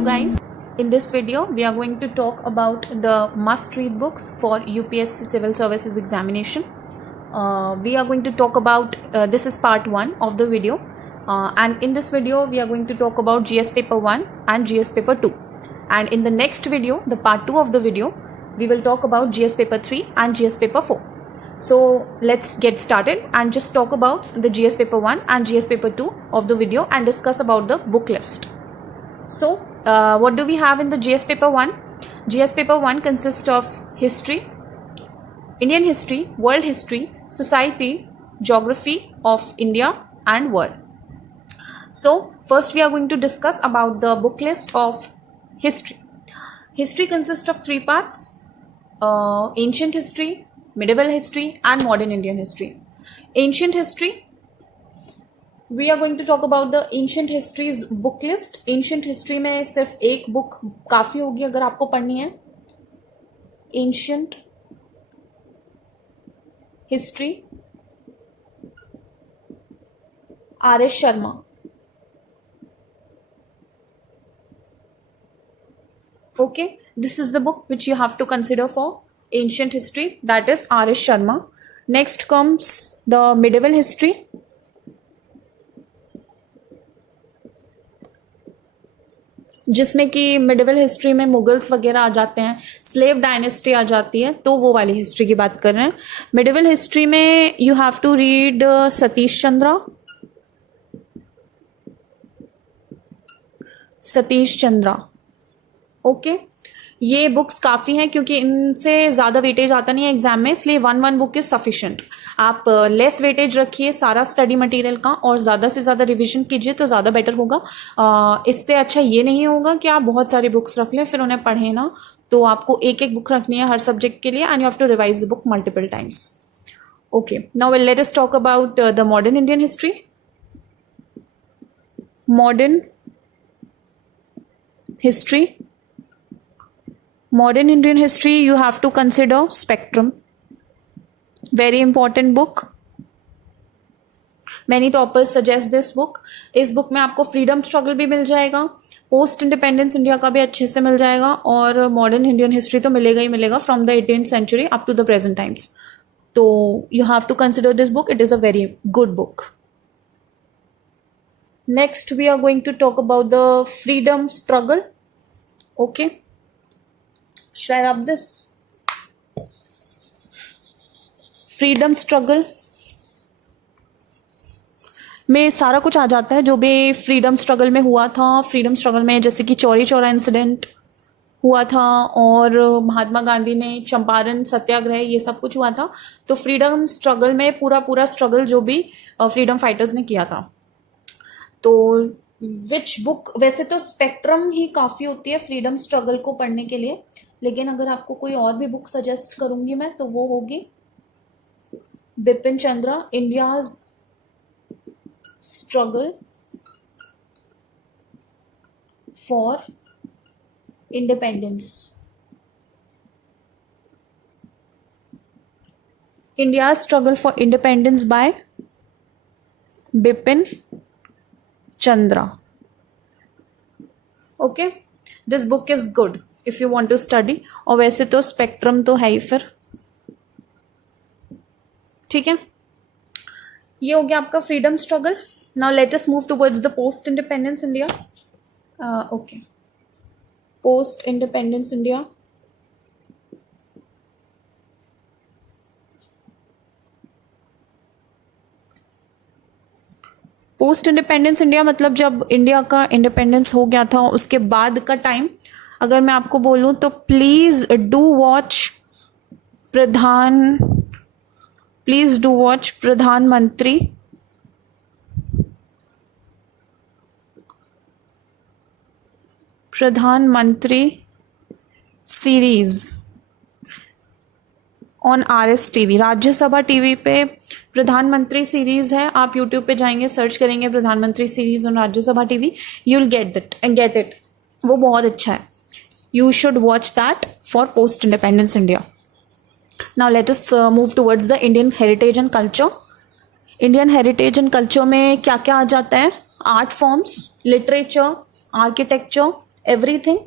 Hello guys, in this video we are going to talk about the must read books for UPSC Civil Services examination. We are going to talk about, this is part 1 of the video, and in this video we are going to talk about GS paper 1 and GS paper 2, and in the next video, the part 2 of the video, we will talk about GS paper 3 and GS paper 4. So let's get started and just talk about the GS paper 1 and GS paper 2 of the video and discuss about the book list. So what do we have in the GS paper 1? GS paper 1 consists of history, Indian history, world history, society, geography of India and world. So first we are going to discuss about the book list of history. History consists of 3 parts, ancient history, medieval history and modern Indian history. Ancient history, we are going to talk about the ancient histories book list. Ancient history में सिर्फ एक book काफ़ी होगी अगर आपको पढ़नी है. Ancient history, R.S. Sharma. Okay, this is the book which you have to consider for ancient history, that is R.S. Sharma. Next comes the medieval history. जिसमें कि मिडिवल हिस्ट्री में मुगल्स वगैरह आ जाते हैं, स्लेव डायनेस्टी आ जाती है, तो वो वाली हिस्ट्री की बात कर रहे हैं. मिडिवल हिस्ट्री में you have to read Satish Chandra. Okay, ये बुक्स काफ़ी हैं क्योंकि इनसे ज़्यादा वेटेज आता नहीं है एग्जाम में, इसलिए वन बुक इज सफिशिएंट. आप लेस वेटेज रखिए सारा स्टडी मटेरियल का और ज़्यादा से ज़्यादा रिवीजन कीजिए तो ज़्यादा बेटर होगा. इससे अच्छा ये नहीं होगा कि आप बहुत सारी बुक्स रख लें फिर उन्हें पढ़ें ना. तो आपको एक एक बुक रखनी है हर सब्जेक्ट के लिए and you have to revise the book multiple times. Okay, now let us talk about the modern Indian history. Modern history, modern Indian history, you have to consider Spectrum. Very important book. Many toppers suggest this book. इस book में आपको freedom struggle भी मिल जाएगा, post independence India का भी अच्छे से मिल जाएगा और मॉडर्न इंडियन हिस्ट्री तो मिलेगा ही मिलेगा from the 18th century up to the present times. तो you have to consider this book. It is a very good book. Next we are going to talk about the freedom struggle. Okay, should I rub this? Freedom struggle में सारा कुछ आ जाता है जो भी freedom struggle में हुआ था. फ्रीडम स्ट्रगल में जैसे कि चौरी चौरा इंसिडेंट हुआ था और महात्मा गांधी ने चंपारण सत्याग्रह, ये सब कुछ हुआ था. तो फ्रीडम स्ट्रगल में पूरा स्ट्रगल जो भी फ्रीडम फाइटर्स ने किया था. तो विच बुक, वैसे तो स्पेक्ट्रम ही काफ़ी होती है फ्रीडम स्ट्रगल को पढ़ने के लिए, लेकिन अगर आपको कोई और भी बुक सजेस्ट करूंगी मैं तो वो होगी Bipin Chandra, India's struggle for independence. India's struggle for independence by Bipin Chandra. Okay, this book is good if you want to study. और वैसे तो स्पेक्ट्रम तो है ही फिर. ठीक है, ये हो गया आपका freedom struggle. Now let us move towards the post independence India. Okay, post independence India. Post independence India मतलब जब इंडिया का इंडिपेंडेंस हो गया था उसके बाद का टाइम. अगर मैं आपको बोलूं तो प्लीज़ डू वॉच प्रधानमंत्री series on RSTV. Rajya Sabha TV पे प्रधानमंत्री सीरीज है. आप यूट्यूब पे जाएंगे, सर्च करेंगे प्रधानमंत्री series on Rajya Sabha TV, you will get it. वो बहुत अच्छा है. You should watch that for post independence India. Now let us move towards the Indian heritage and culture. Indian heritage and culture में क्या क्या आ जाता है? Art forms, literature, architecture, everything.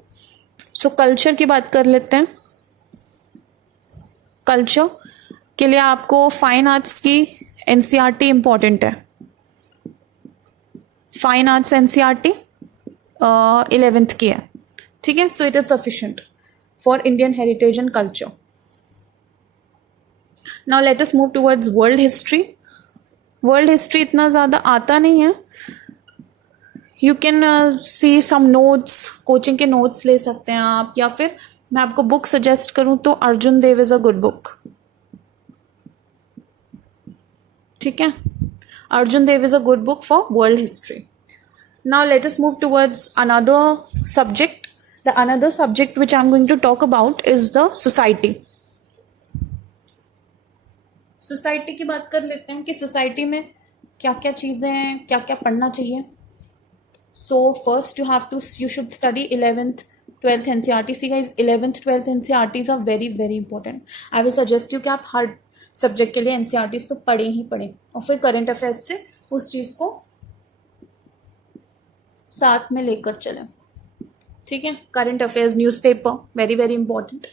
सो culture की बात कर लेते हैं। कल्चर के लिए आपको फाइन आर्ट्स की एनसीईआरटी इम्पॉर्टेंट है। फाइन आर्ट्स एनसीईआरटी 11th की है, ठीक है। So it is sufficient for Indian heritage and culture. Now let us move towards world history. World history इतना ज़्यादा आता नहीं है। You can see some notes, coaching के नोट्स ले सकते हैं आप, या फिर मैं आपको बुक सजेस्ट करूं तो Arjun Dev is a good book, ठीक है। Arjun Dev is a good book for world history. Now let us move towards another subject. The another subject which I am going to talk about is the society. Society की बात कर लेते हैं कि society में क्या क्या चीज़ें हैं, क्या क्या पढ़ना चाहिए। So first you should study 11th 12th NCERT। See guys 11th 12th NCERTs are very very important. I will suggest you कि आप हर सब्जेक्ट के लिए NCERTs तो पढ़े ही पढ़े, और फिर करंट अफेयर्स से उस चीज़ को साथ में लेकर चलें, ठीक है। Current affairs, newspaper, very very important.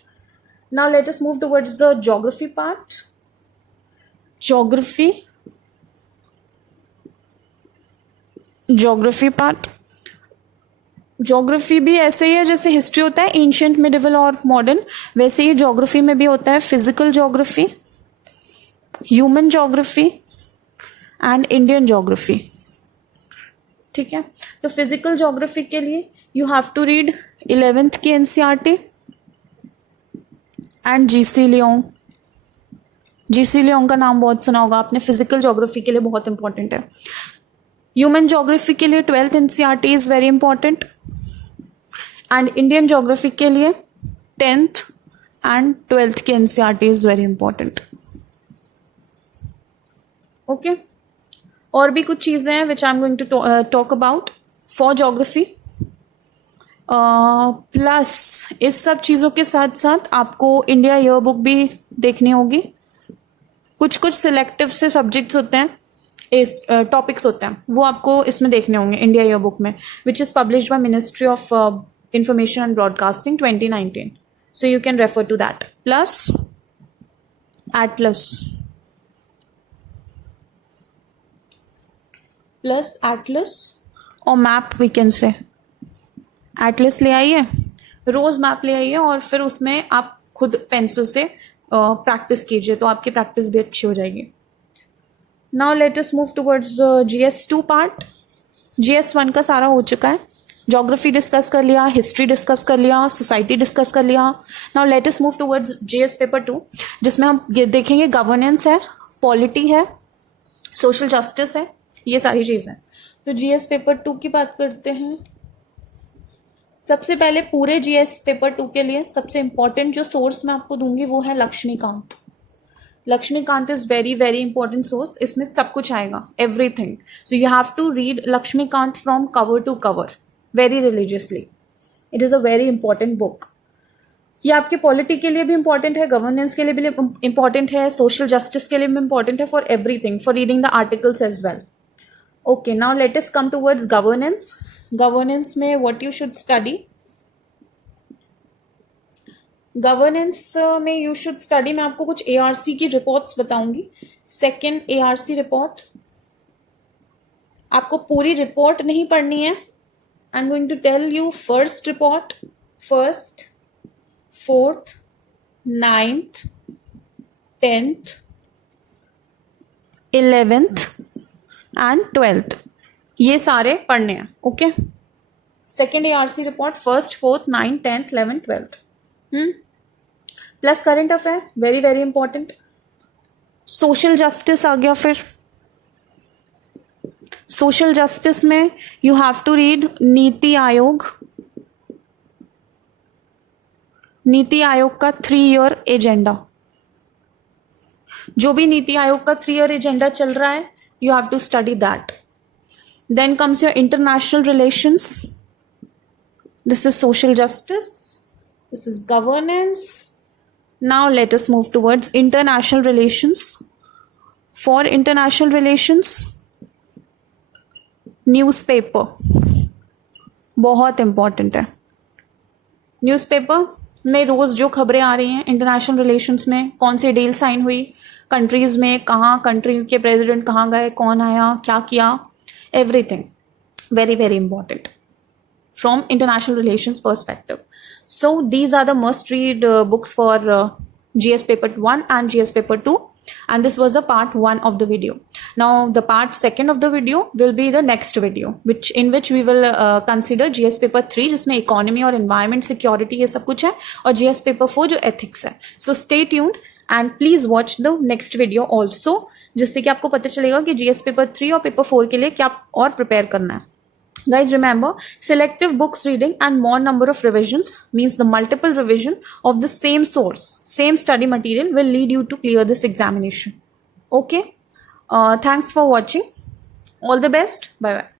Now let us move towards the geography part. Geography part, geography भी ऐसे ही है जैसे हिस्ट्री होता है एंशियंट, मिडिवल और मॉडर्न, वैसे ही ज्योग्राफी में भी होता है physical geography, human geography and Indian geography, ठीक है। तो फिजिकल ज्योग्राफी के लिए you have to read 11th की NCERT and GC Leong. GC Leong का नाम बहुत सुना होगा आपने, फिजिकल ज्योग्राफी के लिए बहुत इंपॉर्टेंट है। ह्यूमन ज्योग्राफी के लिए 12th NCERT is very important, and Indian geography के लिए 10th एंड 12th की NCERT is very important, okay. और भी कुछ चीज़ें हैं which I am going to talk about for geography. Plus इस सब चीज़ों के साथ साथ आपको इंडिया ईयर बुक भी देखनी होगी। कुछ कुछ सिलेक्टिव से सब्जेक्ट्स होते हैं, इस टॉपिक्स होते हैं, वो आपको इसमें देखने होंगे इंडिया ईयर बुक में, which is published by ministry of information and broadcasting 2019। So you can refer to that. Plus atlas और map, we can say atlas ले आइए, रोज मैप ले आइए, और फिर उसमें आप खुद पेंसिल से प्रैक्टिस कीजिए, तो आपकी प्रैक्टिस भी अच्छी हो जाएगी। Now let us move towards GS2 part. GS1 का सारा हो चुका है, ज्योग्राफी डिस्कस कर लिया, हिस्ट्री डिस्कस कर लिया, सोसाइटी डिस्कस कर लिया। Now let us move towards GS paper 2, जिसमें हम ये देखेंगे गवर्नेंस है, पॉलिटी है, सोशल जस्टिस है, ये सारी चीज़ें। तो GS पेपर 2 की बात करते हैं। सबसे पहले पूरे GS पेपर 2 के लिए सबसे इंपॉर्टेंट जो सोर्स मैं आपको दूंगी वो है Laxmikant. Laxmikant is very very important source, इसमें सब कुछ आएगा, everything. So you have to read Laxmikant from cover to cover very religiously. It is a very important book. ये आपके पॉलिटी के लिए भी इंपॉर्टेंट है, गवर्नेंस के लिए भी इंपॉर्टेंट है, सोशल जस्टिस के लिए भी इंपॉर्टेंट है, for everything, for reading the articles as well. Okay, now let us come towards governance. Governance में what you should study. Governance में यू शुड स्टडी, मैं आपको कुछ ARC की रिपोर्ट्स बताऊंगी। सेकेंड ARC रिपोर्ट, आपको पूरी रिपोर्ट नहीं पढ़नी है। I am going to tell you first report, first, 4th, 9th, 10th, 11th and 12th, ये सारे पढ़ने हैं, okay. Second ARC report, first, 4th, 9th, 10th, 11th, 12th। Plus current affair, very very important. Social justice आ गया। फिर social justice में you have to read Niti Aayog. NITI Aayog का 3 year agenda, जो भी नीति आयोग का 3 ईयर एजेंडा चल रहा है, you have to study that. Then comes your international relations, this is social justice, this is governance. Now let us move towards international relations. For international relations, newspaper बहुत important है, newspaper में रोज़ जो खबरें आ रही हैं इंटरनेशनल रिलेशंस में, कौन सी deal sign हुई कंट्रीज़ में, कहाँ कंट्री के प्रेसिडेंट कहाँ गए, कौन आया, क्या किया, everything very very important from international relations perspective. So these are the must read books for GS paper 1 and GS paper 2, and this was the part 1 of the video. Now the part 2 of the video will be the next video, in which we will consider GS paper 3 जिसमें economy और environment security ये सब कुछ है, और GS paper 4 जो ethics है. So stay tuned and please watch the next video also, जिससे कि आपको पता चलेगा कि GS paper 3 और paper 4 के लिए क्या और prepare करना है. Guys, remember, selective books reading and more number of revisions means the multiple revision of the same source, same study material will lead you to clear this examination. Okay? Thanks for watching. All the best. Bye-bye.